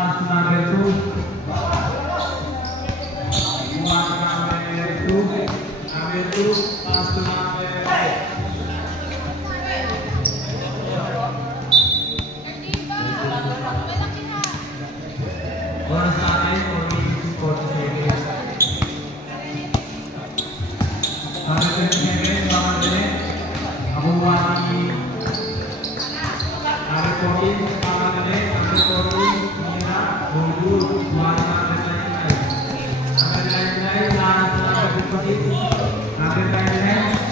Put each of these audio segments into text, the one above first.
pass number 2. Number 2, pass to number 5. Bonus natin, 40 seconds. Number 27, baka ulit. Nakuha ni number 14, baka ulit. Number 14, Nina, Bulbul, buwan number 99. Number 99, lahat sa number 14. Number 99,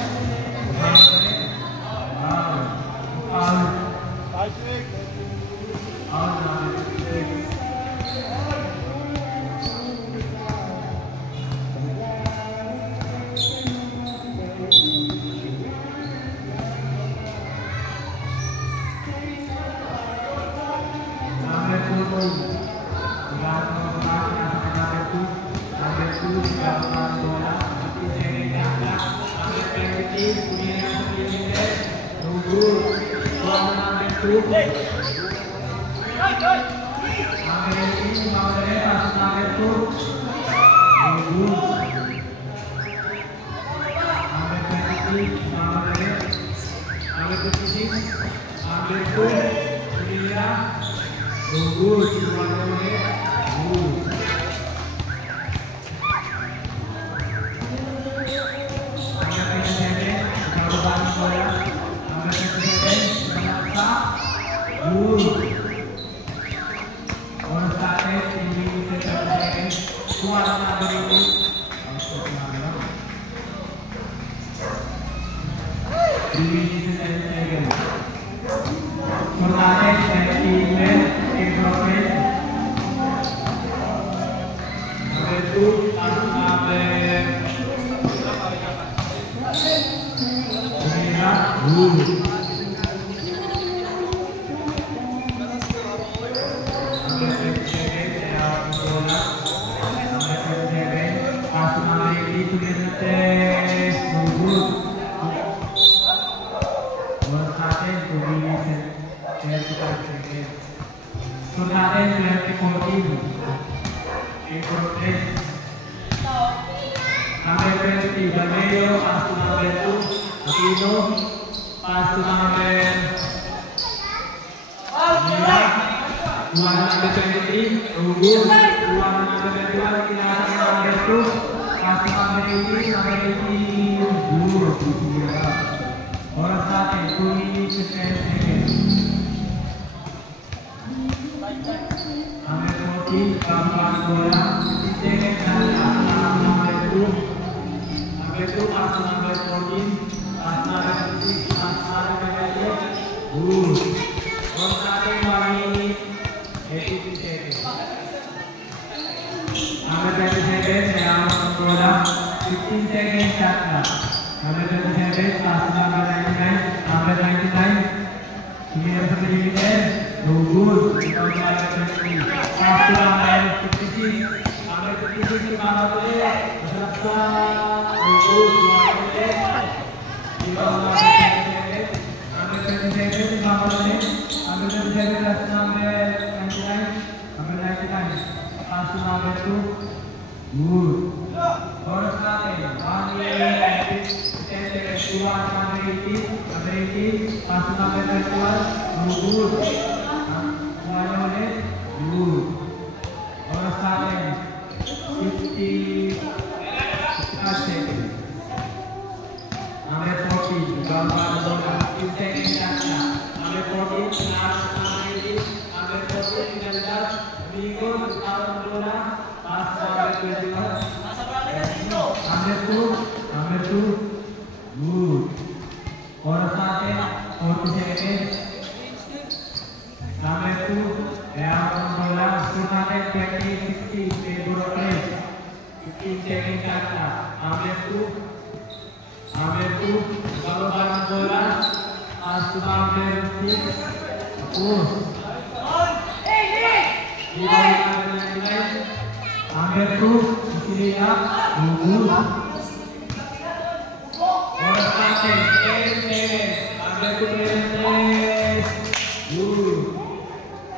Good.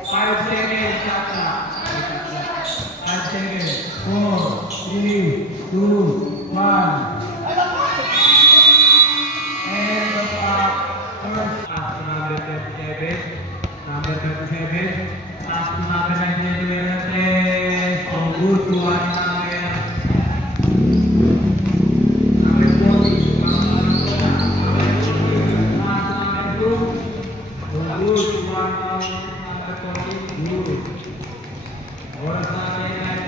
5 seconds, Chaka. 4, 3, 2, 1. And the first pass to number 37. Number 37. Pass to number 19. So good to one number 40. Pass to number 2. So good to one number 40. Good. Or something like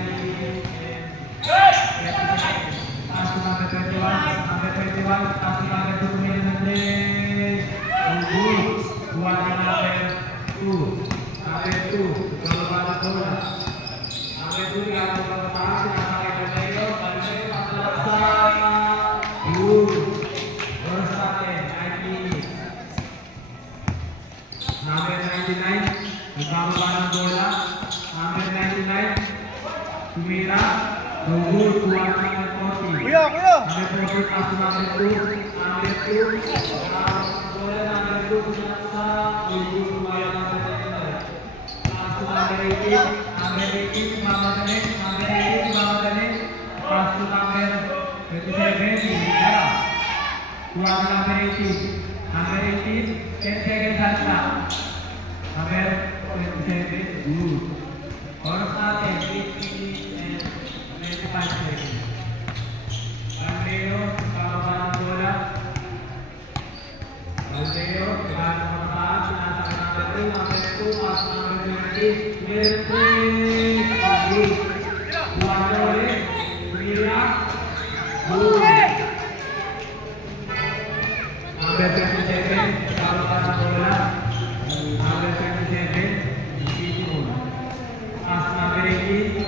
pass to number 21. Number 21. Pass to number 2. Good. One number 2. Number 2. Kalau pada bola. Number 2 yang pertama pakai Palmero. Palmero masalah. Good. Or something like number 99. Kalau pada bola. Number 99. Sumira. Good. One number 40. Number 40 pass to number 2. Number 2. Bola number 2 Sunasa. Good. Number 18, number 18, Mama Dane, number 18, Mama Dane, pass to number 27, yeah. Tuan number 18, 10 seconds Santa, number 27, good. Or started 50 and 25 seconds. Palmero, kawalan bola. Palmero, dengan pertahanan, sinasang number 2, pass number 20. Number 27, kalau pada bola. Number 27, Pitbull. Pas number 18,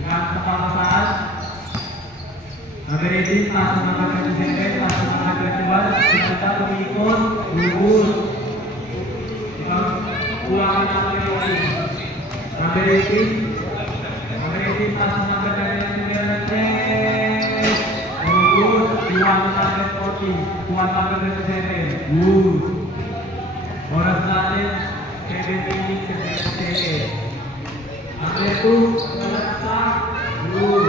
dengan kepanasan. Number 18, pas number 27, pas number 21, kita mengikut gugur. Ulangan number 18. Number 18, pas number 19, good. Tuan number 40, tuan number 27, good. Orang started 17 seconds. Number 2, Alexa, good.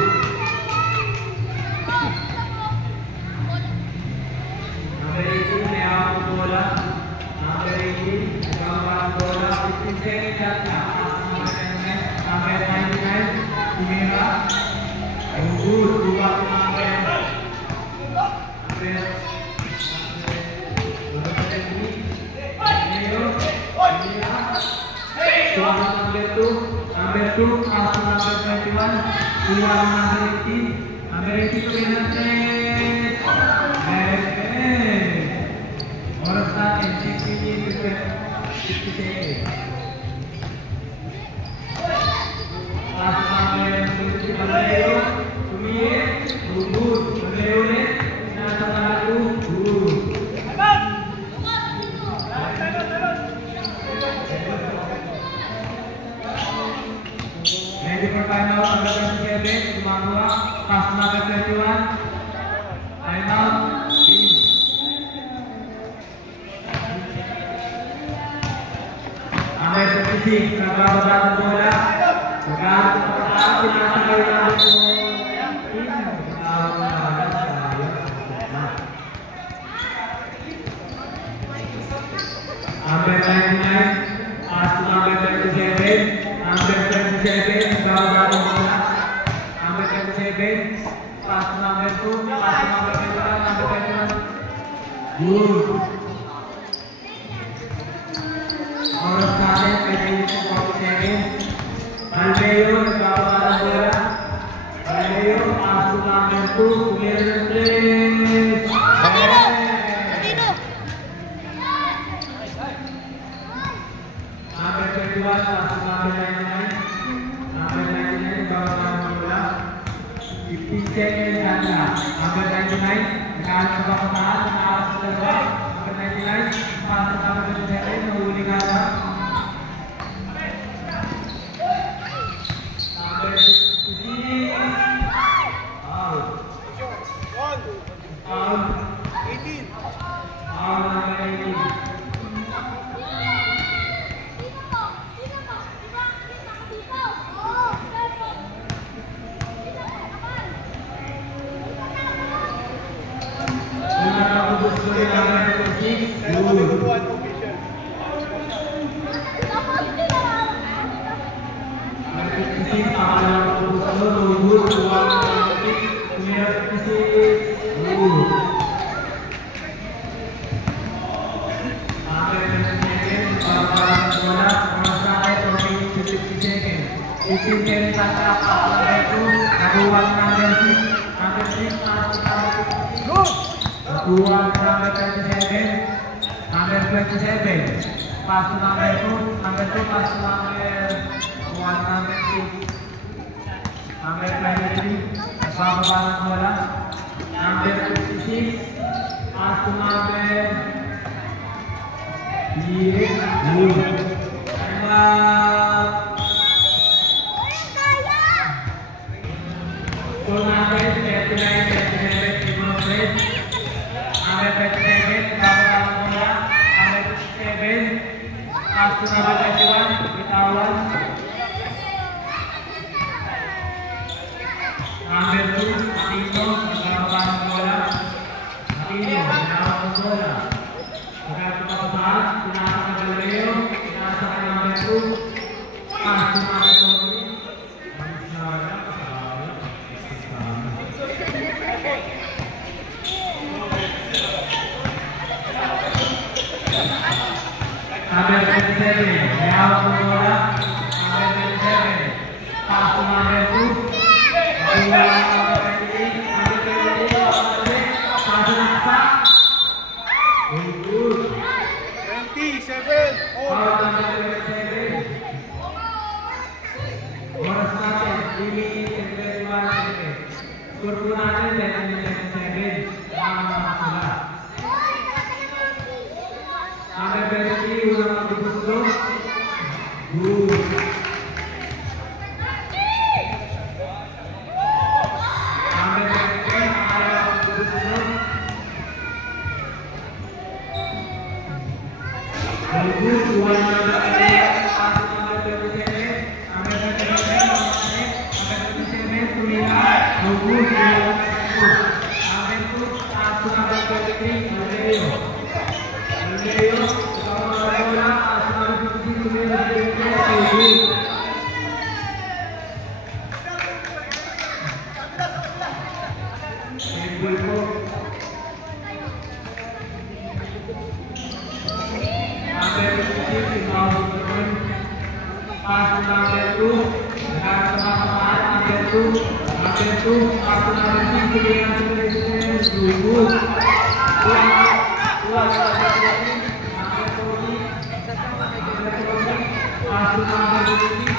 Number 18, lewat bola. Number 18, kawan bola 15 seconds. Number 99, Sumira. Good. Dua number. Number 2, pass number 21, Tuan number 18, number 18 to penalty. Orang start in 60 seconds. Pass number 20, Palmero, Sumire, good. Palmero ne, sinasa number 2, good. Ready for final, number 27, Tuan, pass number 31, time out, in. Number 26, kawan bola, sekarang pinasakay natin po. Number 99, pass number 27, number 27, kawan bola. Number 27, pass number 2, pass number 21, number 21. Good. Orang started 40 seconds. Palmero, kawan bola. Palmero, pass number 2, clear place. Number 21, pass number 99. Number 99, kawan bola. 15 seconds Santa. Number 99, dengan kebakaran, alas terbang. Number 99, pass number 27, menghuli kata. Number 16, out. Out. 18. Out number 18. 15 carry Sasha, pass number 2, Naguan number 6, pass to number 15, Naguan number 27, number 27, pass to number 2, pass to number 1, number 6, number 23, nagbababa ng bola, number 56, pass to number 8, Goal number 39, 37, Ibon Fred. Number 37, bababa ng bola. Number 57, pass to number 21, bitawan. Number 2, Matino, bababa ng bola. Matino, binawag ng bola. Pagkatupa sa taas, pinasa ka Galileo, pinasa ka number 2, pass to number 40. Number 27, binawag ng bola. Number 27, pass to number 2. Number 28, number 28, pass to number 5. Good. 27. Foul number 27. Oras natin, 3 minutes and 21 seconds. Score po natin, 11-27. Number 23, unang magpupusto. Good. Number 23, ayaw magpupusto. Good. Tuwan number 11, pass to number 37. Number 37, number 27, tumila. Good. Number 2, pass to number 33, Rodeo. Rodeo, ikaw ang bola, pass to number 15, tumila. Good. Good po. Number 56, ikaw ang bola. Pass to number 2. Nagkakapapapahan, number 2. Number 2, pass to number 6, tumila. Good. Tuwan number 14. Number 14. Pass to number 15. Number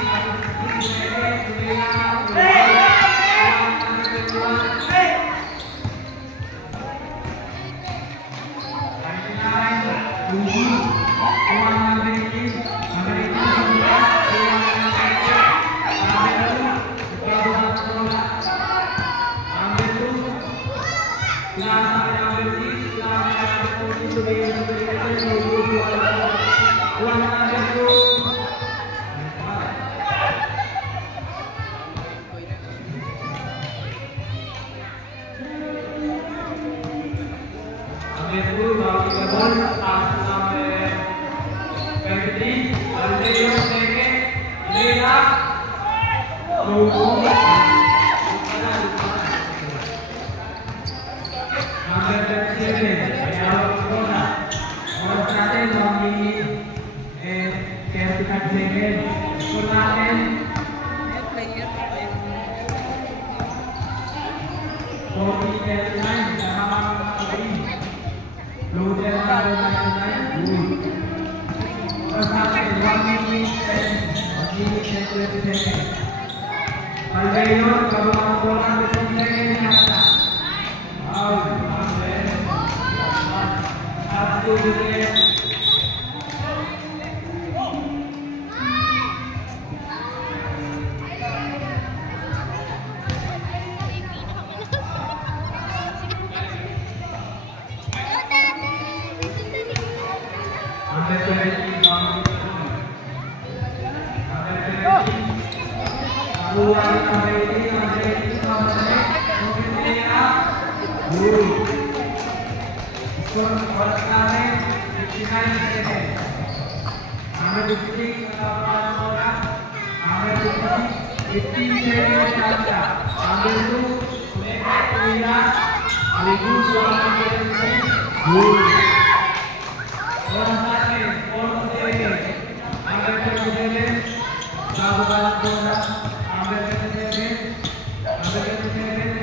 27, Number 27. Number 27.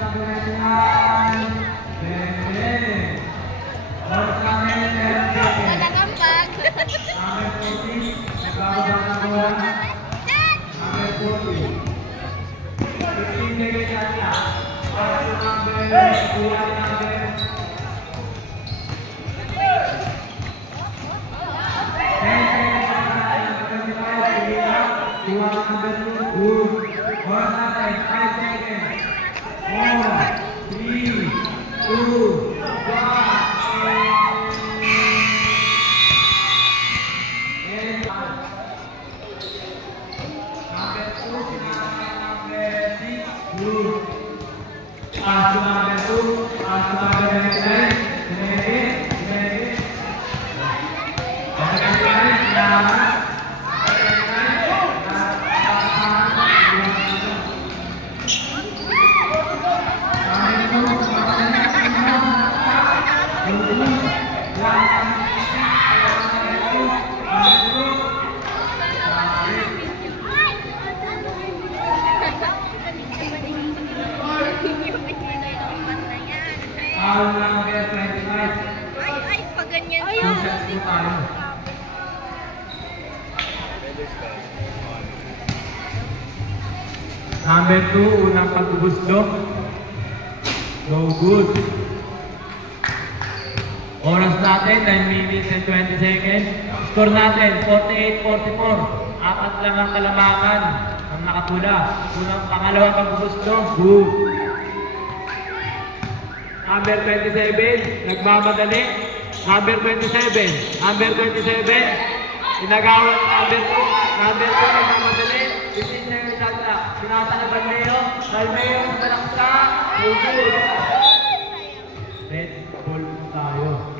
Number 99. Bebe. Oras namin 10 seconds. Number 40. Nagbababa ng bola. Number 40. 15 seconds yata. Para sa number 2. Number 2, unang pag-ubuslo. No good. Oras natin, 9 minutes and 20 seconds. Score natin, 48-44. Apat lang ang kalamangan ang nakapula. Pangalawang pag-ubuslo. Good. Number 27, nagmamadali. Number 27. Number 27. Inagawan ng number 2. Number 2, nagmamadali. 15 seconds ata. Pinata na Balmeo. Balmeo, malaksa. Good. Red ball tayo.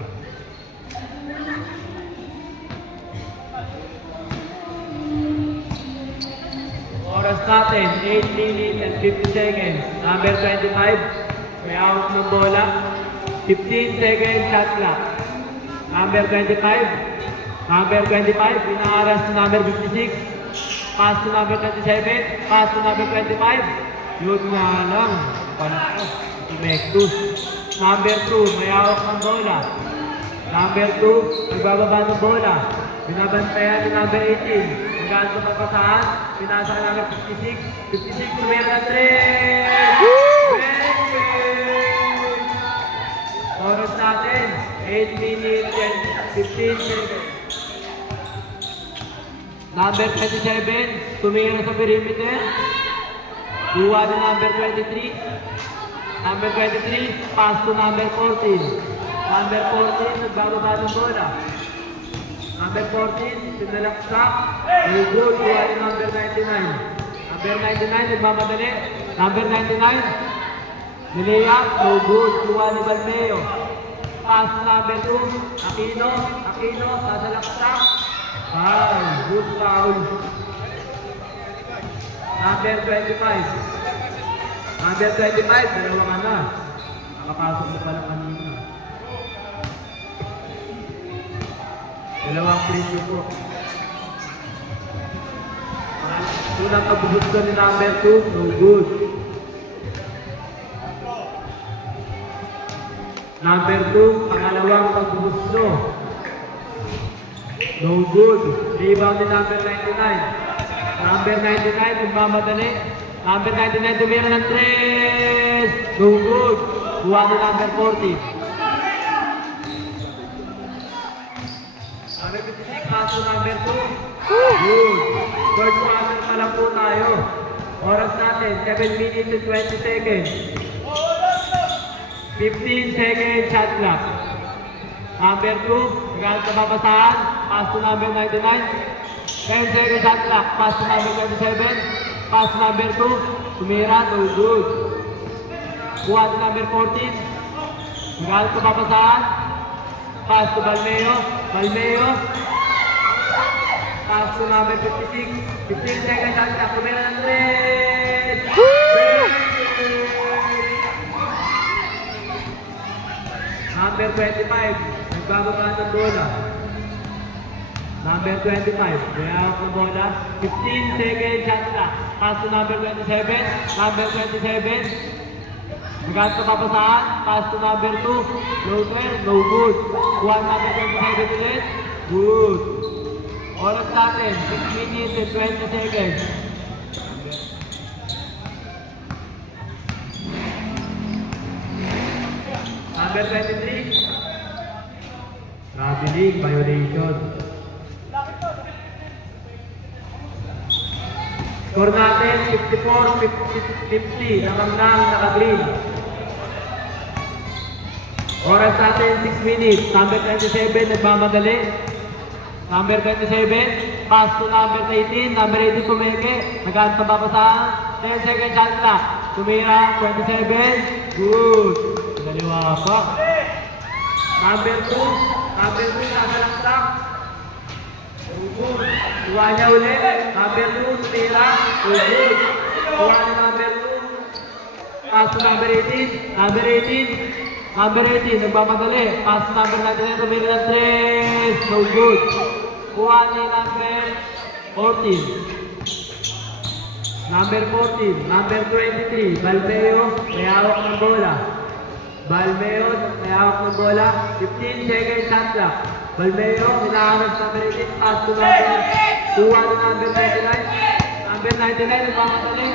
Oras natin, 8 minutes and 50 seconds. Number 25, may out ng bola. 15 seconds shot clock. Number 25, pinaaras to number 56. Pass to number 27, pass to number 25. Yun nga lang. Panako. Imektus. Number 2, may hawak ng bola. Number 2, nagbababa ng bola. Binabantayan ni number 18. Hanggang sa papasahan, pinasa ka number 56. 56, tumira ng 3. Oras natin, 8 minutes and 15 seconds. Number 27, tumira sa perimeter. Kuha na number 23. Number 23, pass to number 14. Number 14, nagbababa ng bola. Number 14, sinalaksak. No good, kuha na number 99. Number 99, nagmamadali. Number 99, nilayap. No good, kuha na Balmeo. Pass to number 2, Aquino, sasalaksak. Good foul. Number 25. Number 25, dalawa ka na. Nakapasok na pala kanina. Dalawang free throw po. Unang pagbubusto ni number 2, no good. Number 2, pangalawang pagbubusto. No good. Rebound ni number 99. Number 99, magmamadali. Number 99, tumira ng 3. No good. Kuha ni number 40. Number 56, pass to number 2. Good. Third quarter pa lang po tayo. Oras natin, 7 minutes and 20 seconds. 15 seconds shot clock. Number 2, nagalit na papasahan. Pass to number 99. 10 seconds shot clock. Pass to number 27. Pass to number 2. Tumira, no good. Kuha to number 14. Nagalit na papasahan. Pass to Balmeo. Pass to number 56. 15 seconds shot clock. Tumira ng 3. Number 25. Nagbababa ng bola. Number 25, kaya ng bola. 15 seconds shot clock. Pass to number 27. Number 27. Magkano pa papasaan? Pass to number 2. Floater, no good. Kuha number 27 ulit. Good. Oras natin, 6 minutes and 20 seconds. Number 23. Traveling violation. Score natin 54-50. Nakamnang naka-green. Oras natin 6 minutes. Number 27 nagmamadali. Number 27. Pass to number 18. Number 18 pumeke. Magkano pa babasahan? 10 seconds shot clock. Tumira 27. Good. Daliwa pa. Number 2. Number 2 nasa lang track. Good. Kuha niya ulit. Number 2. Tumira. Good. Kuha niya number 2. Pass to number 18. Number 18. Number 18. Nagmamadali. Pass to number 19. Tumira ng 3. No good. Kuha niya number 14. Number 14, number 23, Balmeo, may hawak ng bola. Balmeo, may hawak ng bola. 15 seconds shot clock. Balmeo, hinahanap sa number 18, pass to number 2, number 99. Number 99, nagmamadali.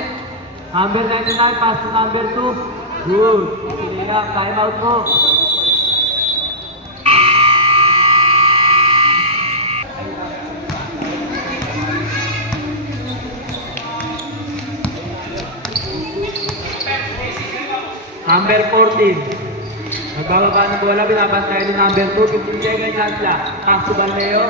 Number 99, pass to number 2. Good. Sinila, time out mo. Number 14. Nagbababa ng bola, binabantay ni number 2. 15 seconds shot clock. Pass to Balmeo.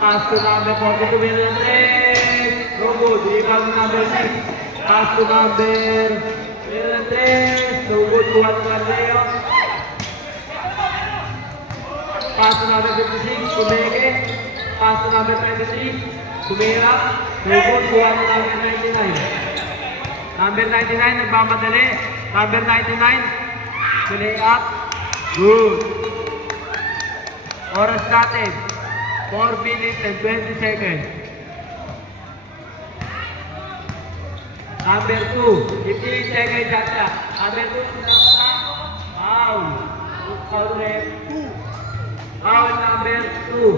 Pass to number 40. Tumira ng 3. No good. Rebound ni number 6. Pass to number. Tumira ng 3. No good. Kuha ng Balmeo. Pass to number 56. Tumeke. Pass to number 23. Tumira. No good. Kuha ng number 99. Number 99 nagmamadali. Number 99, play up. Good. Oras natin, 4 minutes and 20 seconds. Number 2, 15 seconds shot clock. Number 2, foul. Foul rep. Foul number 2.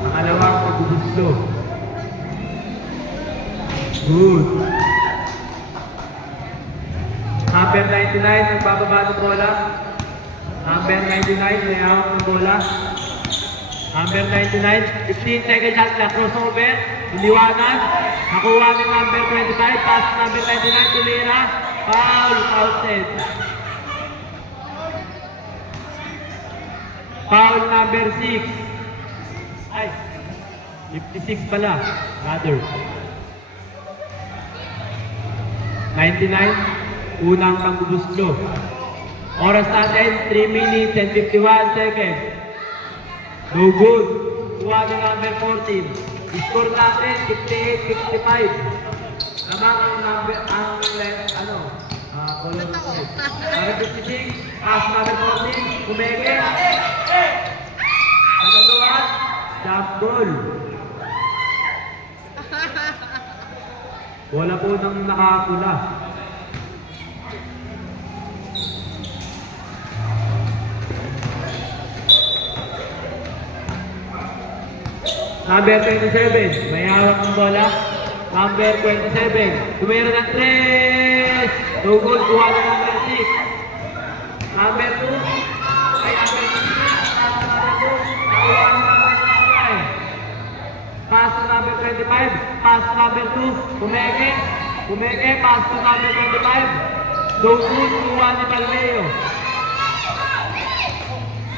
Pangalawang pagbubusto. Good. Number 99, nagbababa ng bola. Number 99, may hawak ng bola. Number 99, 15 seconds shot clock. Crossover, iniwanan. Nakuha ni number 25, pass number 99, tumira. Foul, outside. Foul number 6. Ay, 56 pala, rather. 99, unang pangbubuslo. Oras natin, 3 minutes and 51 seconds. No good. Kuha ng number 14. Score natin, 58-55. Naman ang number, color ng side. Number 56, pass number 14, kumeke. Nagagawa. Jump goal. Bola po nang nakakula. Number 27, may hawak ng bola. Number 27, tumira ng 3. No goal, kuha ng number 6. Number 2, ay number 6. Pass to number 25, pass to number 2, kumeke, pass to number 25, no good, kuha ni Balmeo.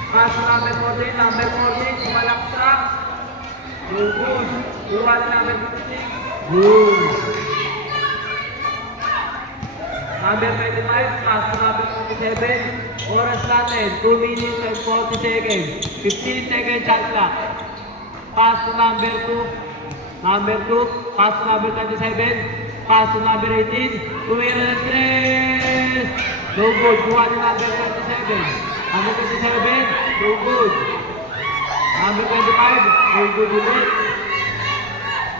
Pass to number 14, kumalaksak, no good, kuha ni number 56, good. Number 25, pass to number 27. Oras natin, 2 minutes and 40 seconds. 15 seconds shot clock. Pass to number 2. Number 2, pass to number 27. Pass to number 18. Tumira ng 3. No good. Kuha ni number 27. Number 27, no good. Number 25, no good ulit.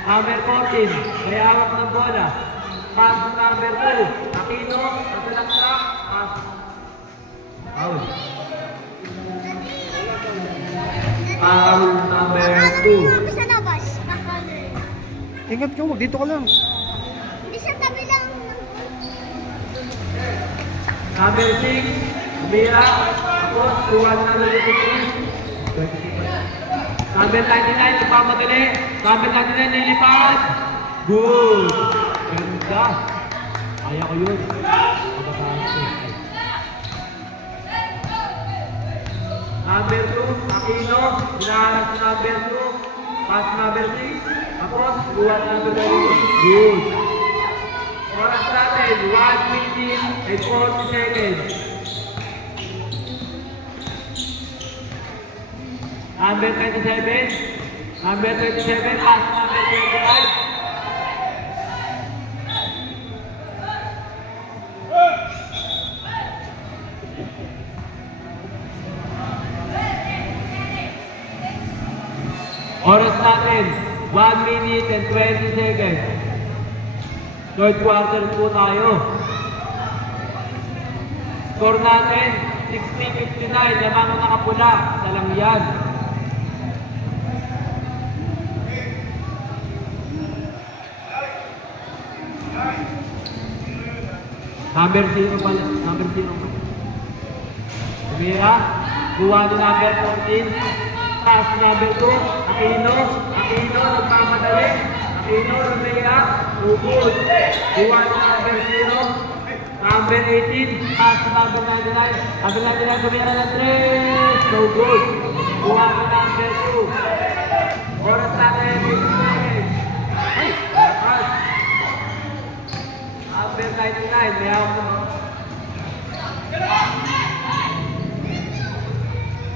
Number 14, may hawak ng bola. Pass to number 2. Aquino, natalaksak. Pass. Out. Foul number 2. Sa labas. Ingat ka, wag dito ka lang. Hindi sa tabi lang. Number 6, Mira. Tapos, kuha na number 23. Number 99, nagpamadali. Number 99, nilipad. Good. Ganda. Kaya ko yun. Number 2, Aquino. Hinahanap sa number 2. Pass number 6. Tapos, kuha na number 22. Good. Oras natin, 1 minute and 40 seconds. Number 27. Number 27, pass number 25. Oras natin, 1 minute and 20 seconds. Third quarter po tayo. Score natin, 60-59. Lamang ang nakapula. Isa lang yan. Number 0 pala. Number 0 pala. Tumira. Kuha ni number 14. Pass number 2. Aquino. Aquino. Nagpamadali. Aquino. Tumira. Ubud. Kuha ni number 0. Number 18. Pass number 99. Number 99. Tumira na 3. So good. Kuha ni number 2. Oras natin. 50 seconds. Ay! Pass. Number 99, may hawak mo.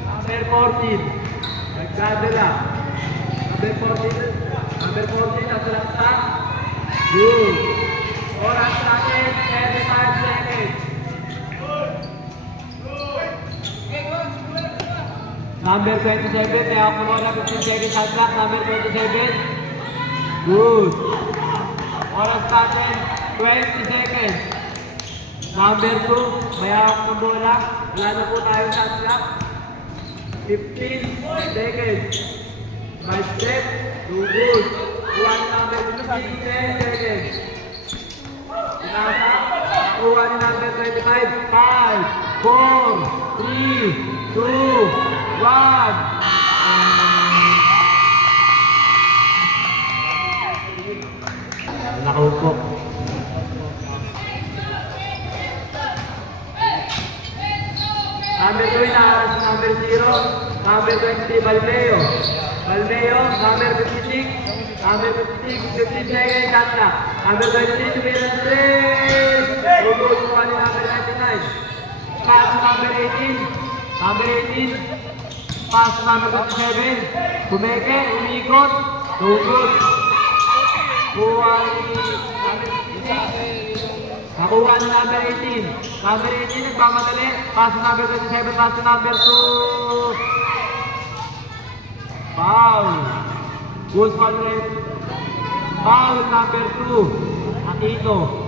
Number 14, nagdadala. Number 14, natalaksak. Good. Oras natin, 35 seconds. Number 27, may hawak mo na 15 seconds shot clock. Number 27. Good. Oras natin, 20 seconds. Number 2, may hawak ng bola. Wala na po tayo sa clock. 15 seconds. My step, no good. Kuha ni number 2, 10 seconds. Pinasa, kuha ni number 25, 5, 4, 3, 2, 1. Nakaupo. Number 2 na si number 0. Number 20, Balmeo. Balmeo, number 56. Number 56, 15 seconds, shot clock. Number 23, Tumira 3. Ubud pa ni number 99. Pass number 18. Number 18. Pass number 27. Kumeke, umikot. Ubud. Nakuha ni number 18. Number 18, nagpamadali. Pass to number 27, pass to number 2. Foul. Good foul rate. Foul number 2. Aquino.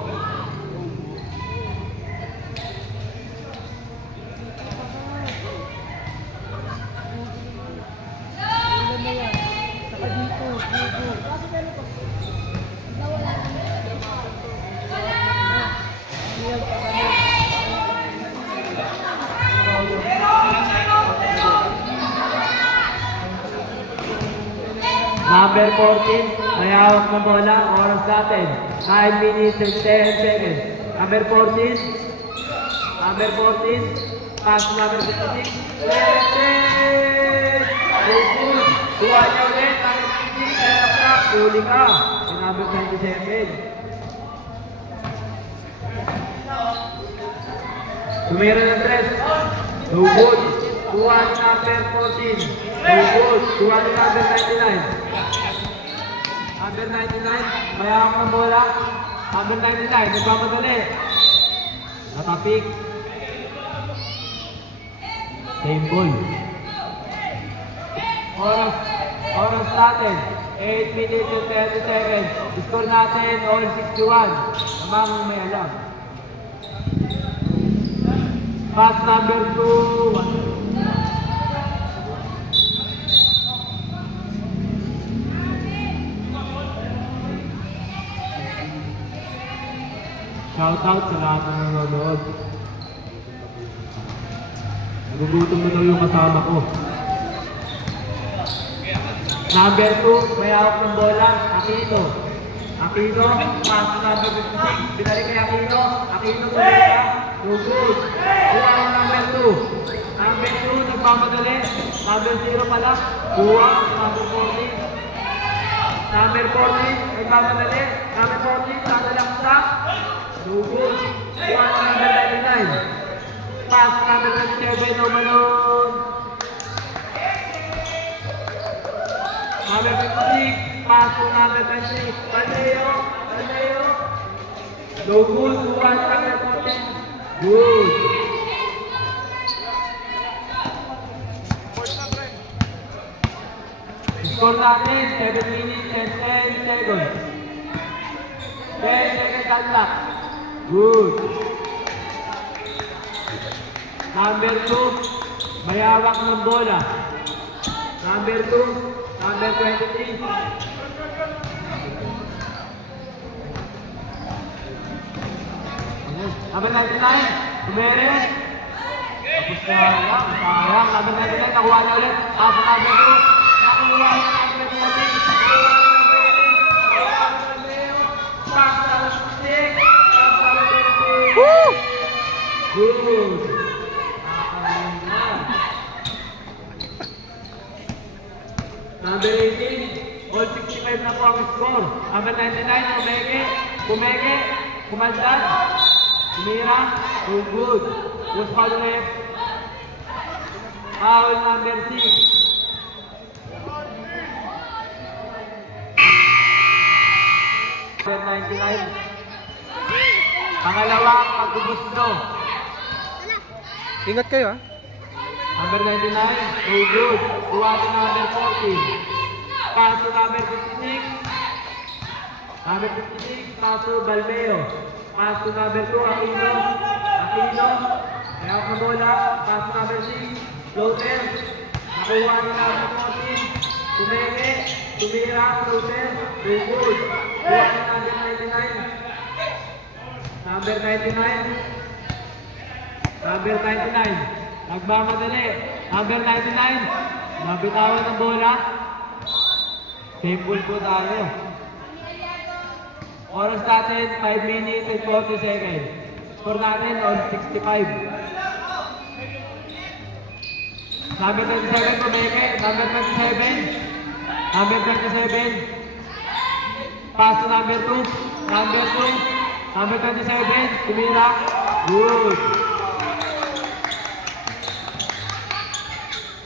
Number 14, may hawak ng bola. Oras natin, 9 minutes and 10 seconds. Number 14. Number 14. Pass number 56. Kuha niya ulit. Number 56. Kaya huli ka. Number 27. Tumira ng 3. No good. Kuha ni number 14. No good. Kuha ni number 99. Number 99. Mayawak ng bola. Number 99. Nagmamadali. Natapik. Same ball. Oras natin. 8 minutes and 30 seconds. Score natin all 61. Namang may alam. Pass number 2. Shout out sa lahat ng nanonood. Nagugutom na daw yung kasama ko. Number 2, may hawak ng bola, Aquino. Aquino, pass to number 56. Binalik kay Aquino. Aquino, bola. No good. Kuha ang number 2. Number 2, nagmamadali. Number 0 pala. Kuha, number 40. Number 40, nagmamadali. Number 40, dadalak sa. No good. Kuha ang number 99. Pass number 27, no manon. Number 56, pass to number 26. Paleo. No good. Kuha ang number 14. Good. Score natin, 7 minutes and 10 seconds. 10 seconds unlock. Good. Number 2, may hawak ng bola. Number 2, number 23. Number 99, Tumere. Tapos na lang, sayang. Number 99, nakuha na ulit. Tapos number 2, nakuha na number 20. Good. Number 18, all 65 na po ang score. Number 99, Kumege, Kumaldan, Tumira, all good. Who's foul left? Foul number 6. Number 99. Pangalawang pagkugusto. Ingat kayo, ha? Number 99, no good. Kuha to number 14. Pass to number 56. Number 56, pass to Balmeo. Pass to number 2, Aquino. Kaya ako bola. Pass to number 6, floater. Nakuha ni number 14. Tumenge, Tumira, floater. No good. Kuha to number 99. Number 99. Number 99. Nagmamadali. Number 99. Nabitawan ng bola. Simple po tayo. Oras natin, 5 minutes and 40 seconds. Score natin on 65. Number 27, Kumeke. Number 27. Number 27. Pass to number 2. Number 2. Number 27. Tumira. Good.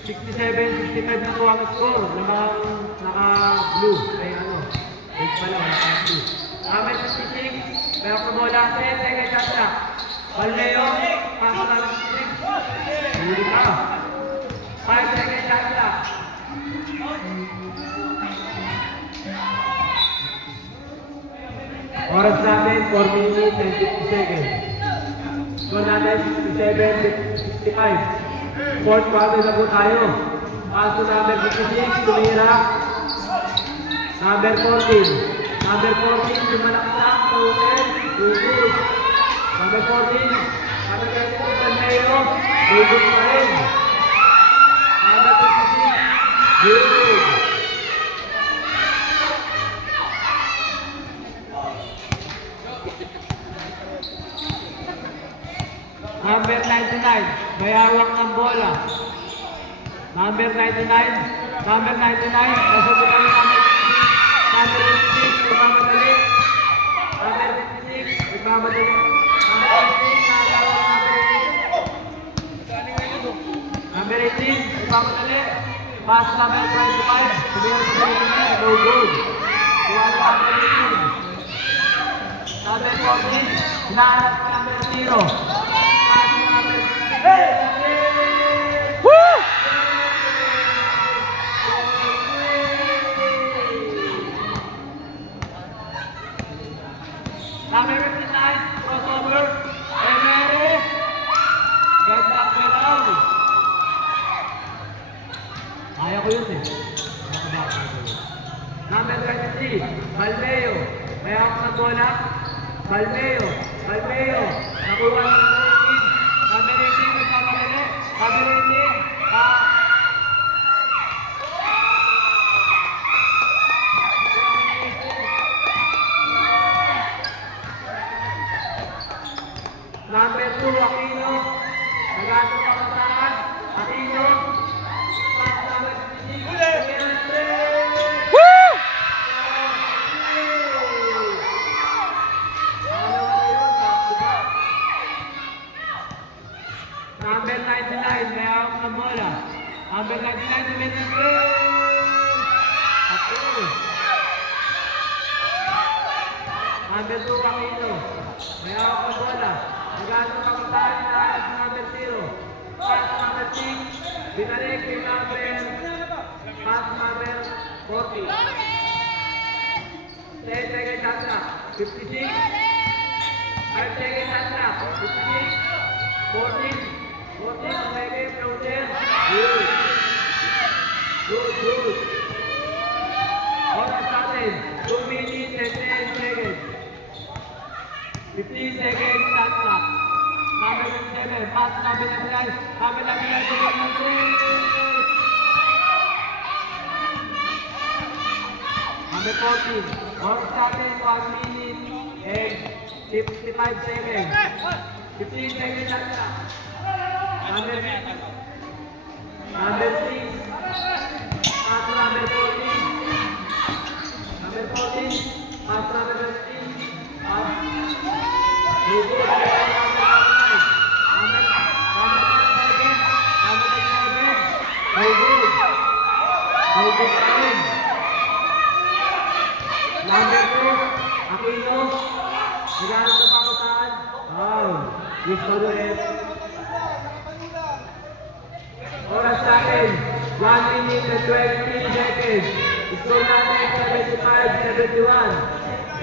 67-65 na po ang score. Naka-blue. Ay ano. Red pala. Naka-blue. Number 56. Meron ko bola. 10 seconds shot na. Balmeo. Pass to number 56. Huli ka. 5 seconds shot na. Oras natin, 4 minutes and 50 seconds. Score natin, 67-65. Fourth quarter na po tayo. Pass to number 56, Tumira. Number 14. Number 14, Lumalaksak, Token, Gugus. Number 14, number 22, Balmeo, Gugus pa rin. Number 56, Gugus. Number 99, may hawak ng bola. Number 99, number 99, nasa buka ng number 56. Number 56, nagmamadali. Number 56, nagmamadali. Number 56, 18, ipapadali. Pass number 25, tumira sa Pilipinas, no good. Tuwala sa number 18. Number 14, hinahanap sa number 0. Pass number 15. Woo! Number 59, crossover, Emery. Get back me down. Kaya ko yun eh. Number 23, Palmeo. May ako ng bola. Palmeo. Nakuha ng number 18. Number 18. Number 2, Aquino. Nagato pa kasahan. Aquino. Pass number 15. Woo! Number 99, may hawak ng bola. Number 99, Dimitri. Aquino. Number 2, Aquino. May hawak ng bola. Nagato pa kasahan na alas number 0. Pass number 6. Binalik kay number. Pass number 40. 10 seconds shot clock. 56. 5 seconds shot clock. 56. 14 seconds closer. Good. Oras natin. 2 minutes and 10 seconds. 15 seconds shot clock. Number 7. Pass number 9. Number 9 to number 3. Number 14. Oras natin 1 minute and 55 seconds. 15 seconds shot clock. Number 6. Pass number 14. Number 14. Pass number 15. Pass. Number 2, Aquino. Naghanap na pa ako saan? Gusto ulit. Oras natin, 1 minute and 20 seconds. Score natin 75-71.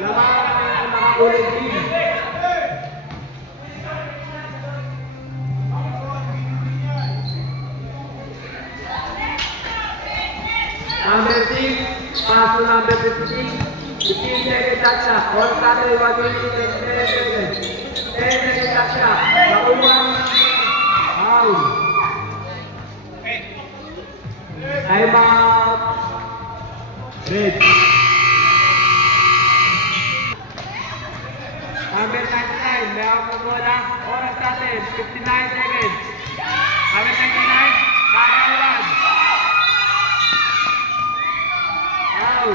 Laban ang nakakulit team. Number 6, pass to number 15. 15 seconds shot clock. Oras natin, 1 minute and 10 seconds. 10 seconds shot clock. Nakuha. Foul. Time out. Red. Number 99, may ako ng bola. Oras natin, 59 seconds. Number 99, kakawan. Foul.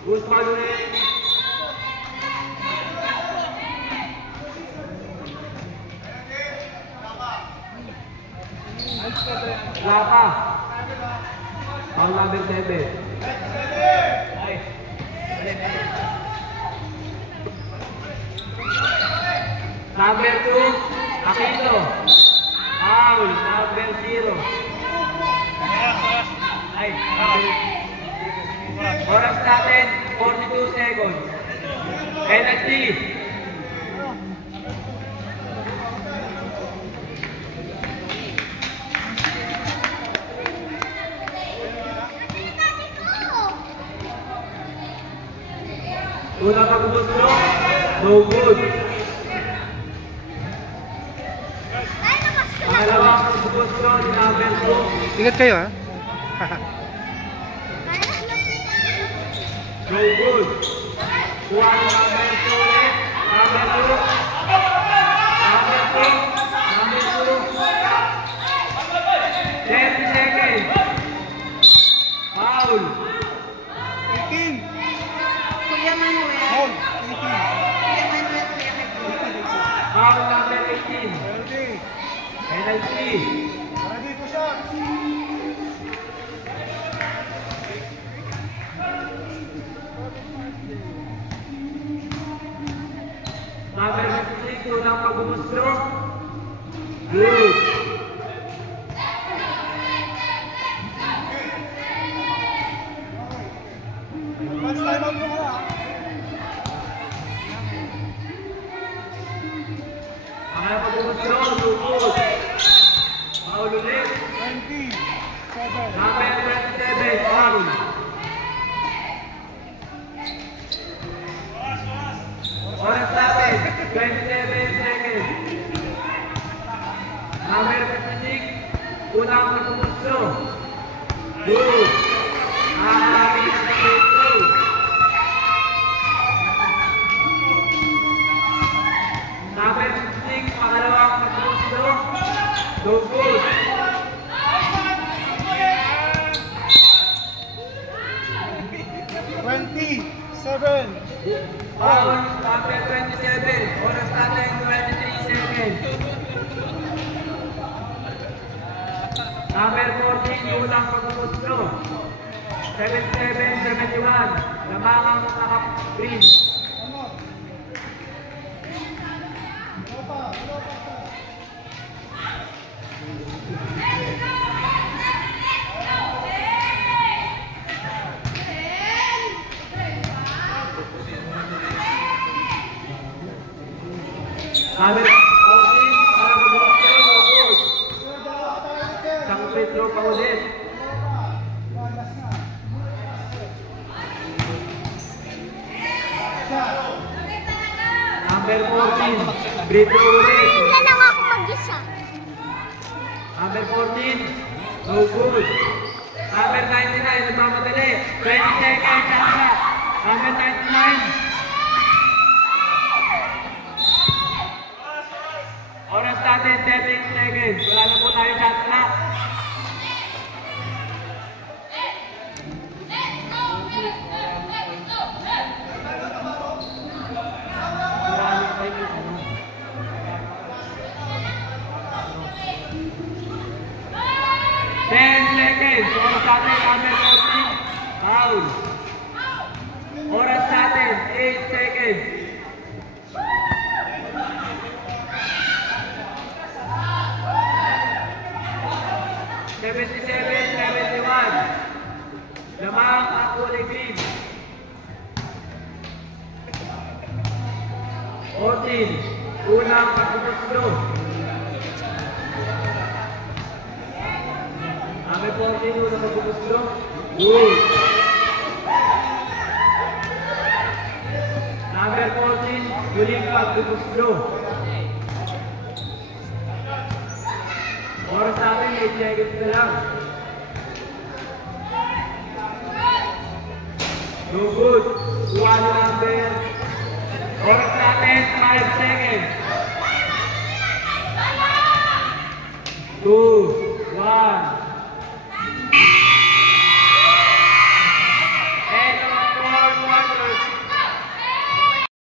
Good foul ulit. Wala pa. Foul number 7. Number 2, Aquino. Foul, number 0. Oras natin, 42 seconds. Penalty. Una pag-gusto, no good. Pangalawang pag-gusto, number 2. Ingat kayo ha. No good. Kuha ng number 2 ulit. Number 2. Number 2. 30 seconds. Foul. Kuya Manuel. Foul number 18. Penalty. unang pag-umustro. Good. Once time out mo ka. Ang pag-umustro, lukod. Foul ulit. 27. Number 27, foul. Oras natin, 27 seconds. Number 56, unang pag-umustro. Good. Aaming ang pag-umustro. Number 56, pangalawang pag-umustro. So good. 27. Foul, number 27. Oras natin, 23 seconds. Number 14, ulang pag-umustro. 77, 71. Lamangang naka-green. Number 14, para mag-umustro, good. Isang free throw pa ulit. Number 14, free throw ulit. Wala lang ako mag-isa. Number 14, no good. Number 99, nagmamadali. 20 seconds, saka. Number 99. Oras natin, 13 seconds. Wala na po tayo shot clock. Oras natin, number 14. Foul. Oras natin, 8 seconds. Lamang ang kulay green. 14. Unang pag-umustro. Number 14, unang pag-umustro. Good. Number 14, huling pag-umustro. Oras natin, 8 seconds na lang. No good. One number. Oras natin, 5 seconds. 2.